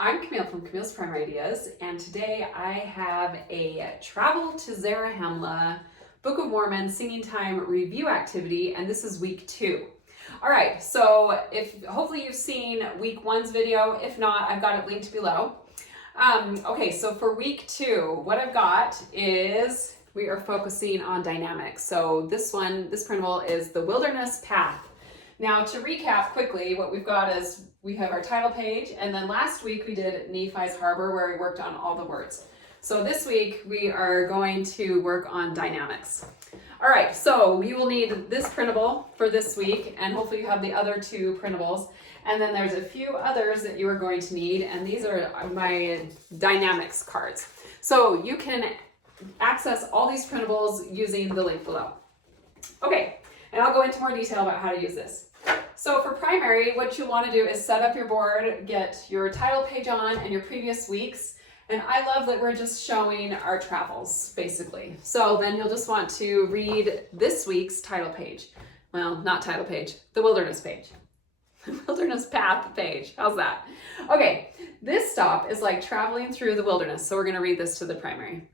I'm Camille from Camille's Primary Ideas, and today I have a Travel to Zarahemla Book of Mormon Singing Time review activity, and this is week 2. All right, so hopefully you've seen week 1's video. If not, I've got it linked below. Okay, so for week 2, what I've got is we are focusing on dynamics. So this printable is the Wilderness Path. Now, to recap quickly, what we've got is we have our title page, and then last week we did Nephi's Harbor, where we worked on all the words. So this week we are going to work on dynamics. All right, so we will need this printable for this week, and hopefully you have the other 2 printables. And then there's a few others that you are going to need, and these are my dynamics cards. So you can access all these printables using the link below. Okay, and I'll go into more detail about how to use this. So for primary, what you'll want to do is set up your board, get your title page on and your previous weeks. And I love that we're just showing our travels, basically. So then you'll just want to read this week's title page. Well, not title page, the wilderness page. Wilderness path page. How's that? Okay, this stop is like traveling through the wilderness. So we're going to read this to the primary.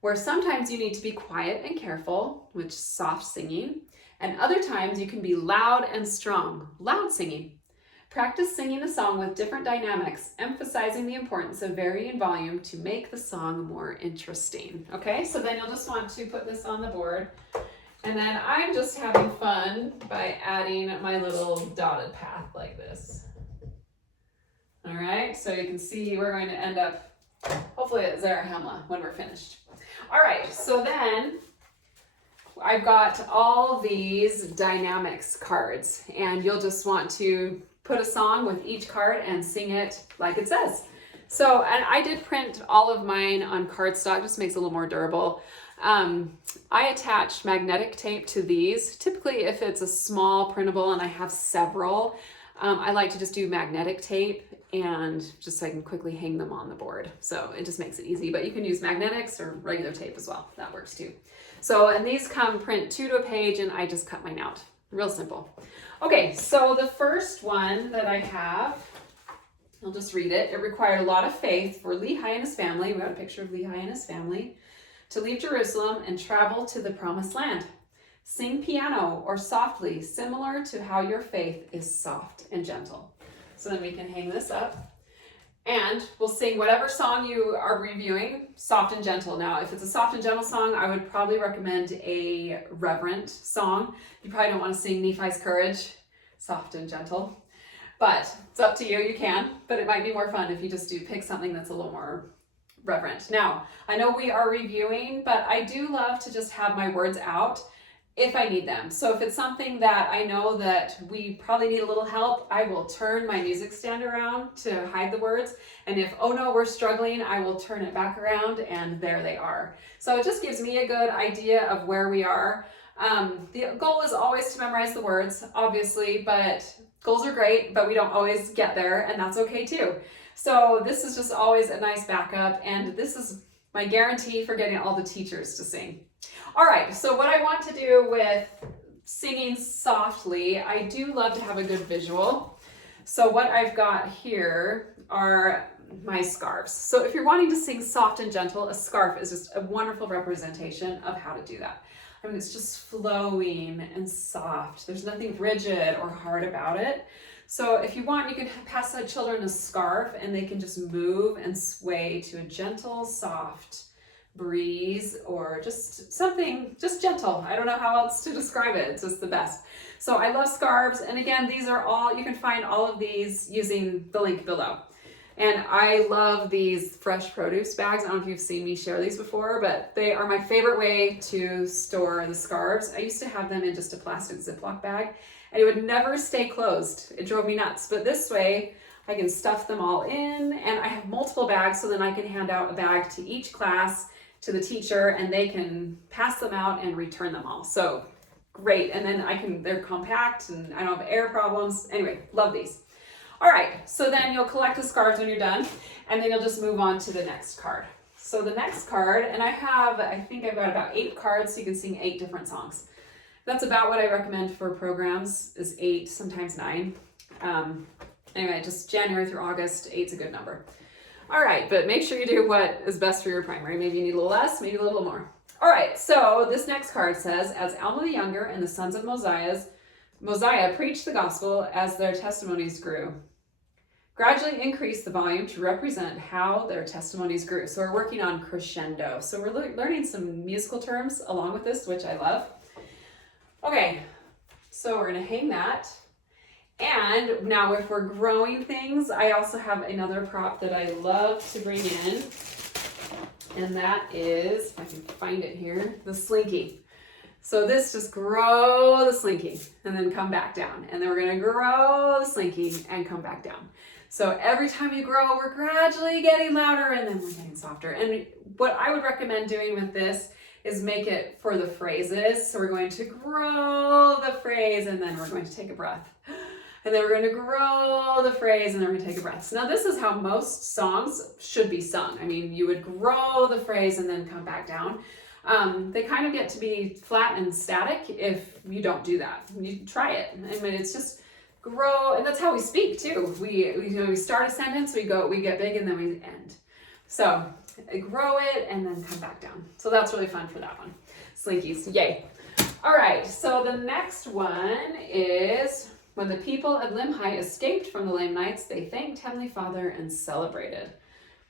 Where sometimes you need to be quiet and careful, which is soft singing. And other times you can be loud and strong, loud singing. Practice singing the song with different dynamics, emphasizing the importance of varying volume to make the song more interesting. Okay, so then you'll just want to put this on the board. And then I'm just having fun by adding my little dotted path like this. All right, so you can see we're going to end up hopefully at Zarahemla when we're finished. All right, so then I've got all these dynamics cards, and you'll just want to put a song with each card and sing it like it says. So, and I did print all of mine on cardstock, just makes it a little more durable. I attached magnetic tape to these. Typically, if it's a small printable and I have several, I like to just do magnetic tape and just so I can quickly hang them on the board. So it just makes it easy, but you can use magnetics or regular tape as well. That works too. So, and these come print 2 to a page, and I just cut mine out. Real simple. Okay, so the first one that I have, I'll just read it. It required a lot of faith for Lehi and his family. We got a picture of Lehi and his family to leave Jerusalem and travel to the promised land. Sing piano or softly, similar to how your faith is soft and gentle. So then we can hang this up. And we'll sing whatever song you are reviewing, soft and gentle. Now, if it's a soft and gentle song, I would probably recommend a reverent song. You probably don't want to sing Nephi's Courage, soft and gentle. But it's up to you, you can. But it might be more fun if you just do pick something that's a little more reverent. Now, I know we are reviewing, but I do love to just have my words out if I need them. So if it's something that I know that we probably need a little help, I will turn my music stand around to hide the words. And if, oh no, we're struggling, I will turn it back around and there they are. So it just gives me a good idea of where we are. The goal is always to memorize the words, obviously, but goals are great, but we don't always get there, and that's okay too. So this is just always a nice backup, and this is my guarantee for getting all the teachers to sing. All right, so what I want to do with singing softly, I do love to have a good visual. So what I've got here are my scarves. So if you're wanting to sing soft and gentle, a scarf is just a wonderful representation of how to do that. I mean, it's just flowing and soft. There's nothing rigid or hard about it. So if you want, you can pass the children a scarf and they can just move and sway to a gentle, soft breeze or just something just gentle. I don't know how else to describe it. It's just the best. So I love scarves. And again, these are all, you can find all of these using the link below. And I love these fresh produce bags. I don't know if you've seen me share these before, but they are my favorite way to store the scarves. I used to have them in just a plastic Ziploc bag and it would never stay closed. It drove me nuts. But this way I can stuff them all in, and I have multiple bags, so then I can hand out a bag to each class, to the teacher, and they can pass them out and return them all. So great. And then they're compact and I don't have air problems. Anyway, love these. All right, so then you'll collect the scarves when you're done, and then you'll just move on to the next card. So the next card, and I think I've got about 8 cards, so you can sing 8 different songs. That's about what I recommend for programs, is 8, sometimes 9. Anyway, just January through August, 8's a good number. All right, but make sure you do what is best for your primary. Maybe you need a little less, maybe a little more. All right, so this next card says, as Alma the Younger and the sons of Mosiah preached the gospel as their testimonies grew. Gradually increase the volume to represent how their testimonies grew. So we're working on crescendo. So we're learning some musical terms along with this, which I love. Okay, so we're gonna hang that. And now if we're growing things, I also have another prop that I love to bring in. And that is, if I can find it here, the slinky. So this, just grow the slinky and then come back down. And then we're gonna grow the slinky and come back down. So every time you grow, we're gradually getting louder and then we're getting softer. And what I would recommend doing with this is make it for the phrases. So we're going to grow the phrase and then we're going to take a breath. And then we're going to grow the phrase and then we're going to take a breath. So now this is how most songs should be sung. I mean, you would grow the phrase and then come back down. They kind of get to be flat and static if you don't do that. You try it. I mean, it's just grow, and that's how we speak too. We start a sentence, we get big, and then we end. So grow it and then come back down. So that's really fun for that one. Slinkies, yay. All right, so the next one is, when the people of Limhi escaped from the Lamanites, they thanked Heavenly Father and celebrated.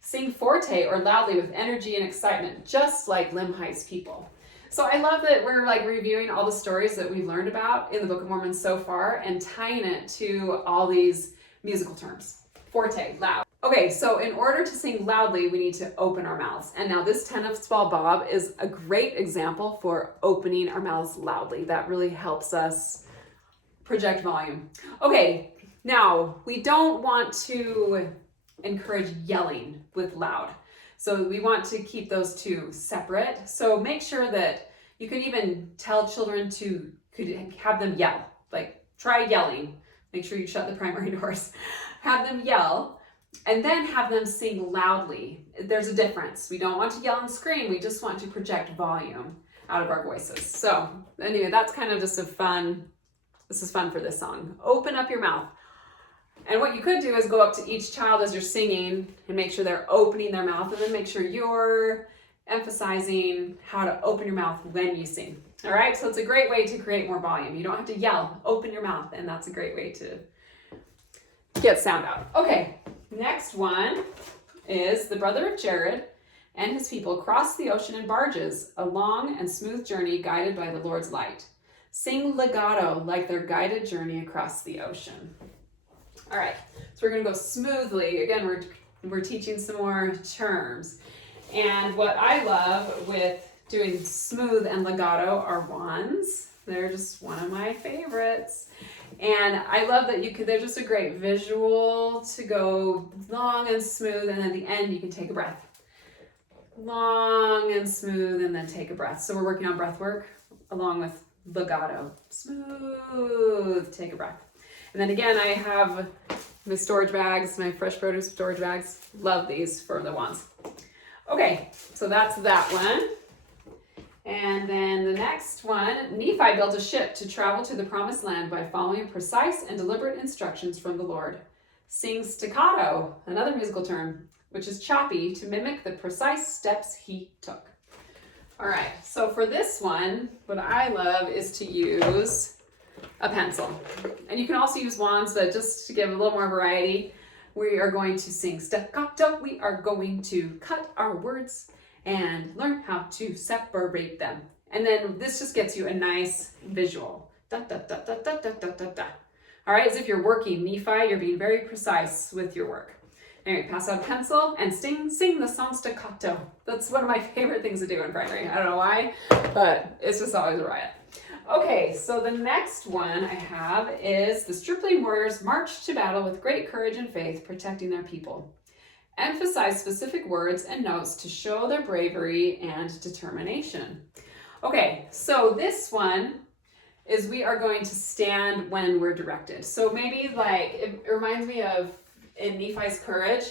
Sing forte or loudly with energy and excitement, just like Limhi's people. So I love that we're like reviewing all the stories that we've learned about in the Book of Mormon so far and tying it to all these musical terms. Forte, loud. Okay, so in order to sing loudly, we need to open our mouths. And now this 10 of small bob is a great example for opening our mouths loudly. That really helps us project volume. Okay, now we don't want to encourage yelling with loud. So we want to keep those two separate. So make sure that you can even tell children could have them yell. Like, try yelling. Make sure you shut the primary doors. Have them yell and then have them sing loudly. There's a difference. We don't want to yell and scream. We just want to project volume out of our voices. So anyway, that's kind of just this is fun for this song. Open up your mouth. And what you could do is go up to each child as you're singing and make sure they're opening their mouth, and then make sure you're emphasizing how to open your mouth when you sing. All right, so it's a great way to create more volume. You don't have to yell, open your mouth, and that's a great way to get sound out. Okay, next one is the brother of Jared and his people crossed the ocean in barges, a long and smooth journey guided by the Lord's light. Sing legato like their guided journey across the ocean. All right, so we're gonna go smoothly. Again, we're teaching some more terms. And what I love with doing smooth and legato are wands. They're just one of my favorites. And I love that they're just a great visual to go long and smooth, and at the end you can take a breath. Long and smooth, and then take a breath. So we're working on breath work along with legato. Smooth, take a breath. And then again, I have my storage bags, my fresh produce storage bags. Love these for the wands. Okay, so that's that one. And then the next one, Nephi built a ship to travel to the promised land by following precise and deliberate instructions from the Lord. Sing staccato, another musical term, which is choppy, to mimic the precise steps he took. All right, so for this one, what I love is to use a pencil. And you can also use wands, but just to give a little more variety, we are going to sing staccato. We are going to cut our words and learn how to separate them. And then this just gets you a nice visual. Da, da, da, da, da, da, da, da, da. All right, as if you're working Nephi, you're being very precise with your work. Anyway, pass out a pencil and sing the song staccato. That's one of my favorite things to do in primary. I don't know why, but it's just always a riot. Okay, so the next one I have is the stripling warriors marched to battle with great courage and faith, protecting their people. Emphasize specific words and notes to show their bravery and determination. Okay, so this one is we are going to stand when we're directed. So maybe like, it reminds me of in Nephi's courage,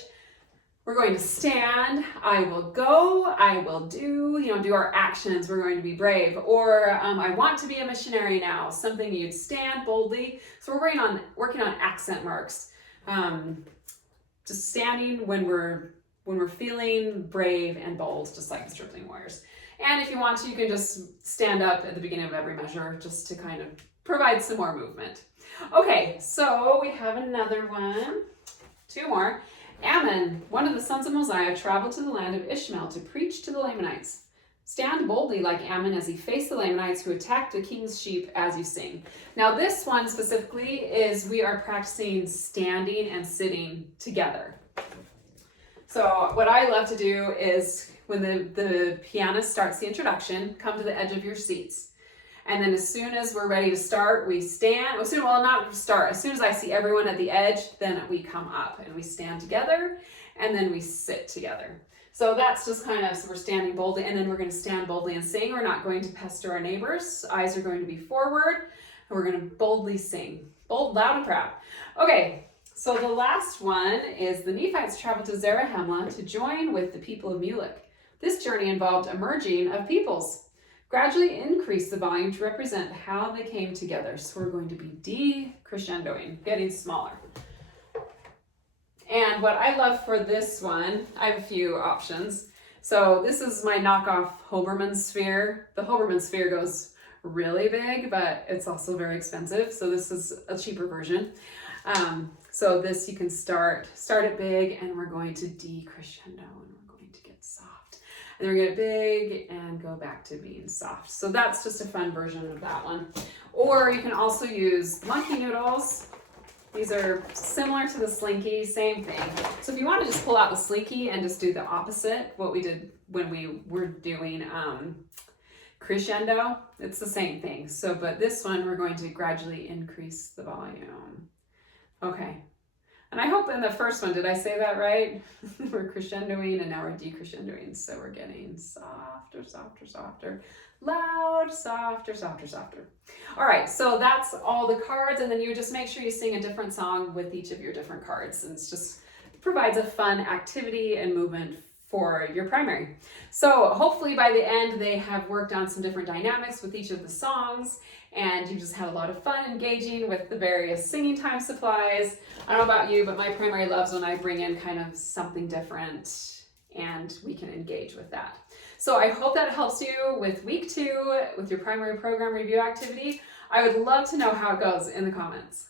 we're going to stand, I will go, I will do, do our actions, we're going to be brave. Or I want to be a missionary now, something you'd stand boldly. So we're working on accent marks. Just standing when we're feeling brave and bold, just like the Stripling Warriors. And if you want to, you can just stand up at the beginning of every measure just to kind of provide some more movement. Okay, so we have another one, two more. Ammon, one of the sons of Mosiah, traveled to the land of Ishmael to preach to the Lamanites. Stand boldly like Ammon as he faced the Lamanites who attacked the king's sheep as you sing. Now this one specifically is we are practicing standing and sitting together. So what I love to do is when the pianist starts the introduction, come to the edge of your seats. And then as soon as we're ready to start, we stand. As soon as I see everyone at the edge, then we come up and we stand together and then we sit together. So that's just kind of, so we're standing boldly, and then we're going to stand boldly and sing. We're not going to pester our neighbors. Eyes are going to be forward, and we're going to boldly sing. Bold, loud, and proud. Okay, so the last one is the Nephites traveled to Zarahemla to join with the people of Mulek. This journey involved a merging of peoples. Gradually increase the volume to represent how they came together. So we're going to be decrescendoing, getting smaller. And what I love for this one, I have a few options. So this is my knockoff Hoberman sphere. The Hoberman sphere goes really big, but it's also very expensive. So this is a cheaper version. So this you can start it big, and we're going to decrescendo, and we're going to get soft. And then we're going to get big and go back to being soft. So that's just a fun version of that one. Or you can also use monkey noodles. These are similar to the slinky, same thing. So if you want to just pull out the slinky and just do the opposite, what we did when we were doing crescendo, it's the same thing. So, but this one, we're going to gradually increase the volume. Okay. And I hope in the first one, did I say that right? We're crescendoing and now we're decrescendoing. So we're getting softer, softer, softer, loud, softer, softer, softer. All right, so that's all the cards. And then you just make sure you sing a different song with each of your different cards. And it just provides a fun activity and movement for your primary. So hopefully by the end, they have worked on some different dynamics with each of the songs, and you just had a lot of fun engaging with the various singing time supplies. I don't know about you, but my primary loves when I bring in kind of something different and we can engage with that. So I hope that helps you with week 2 with your primary program review activity. I would love to know how it goes in the comments.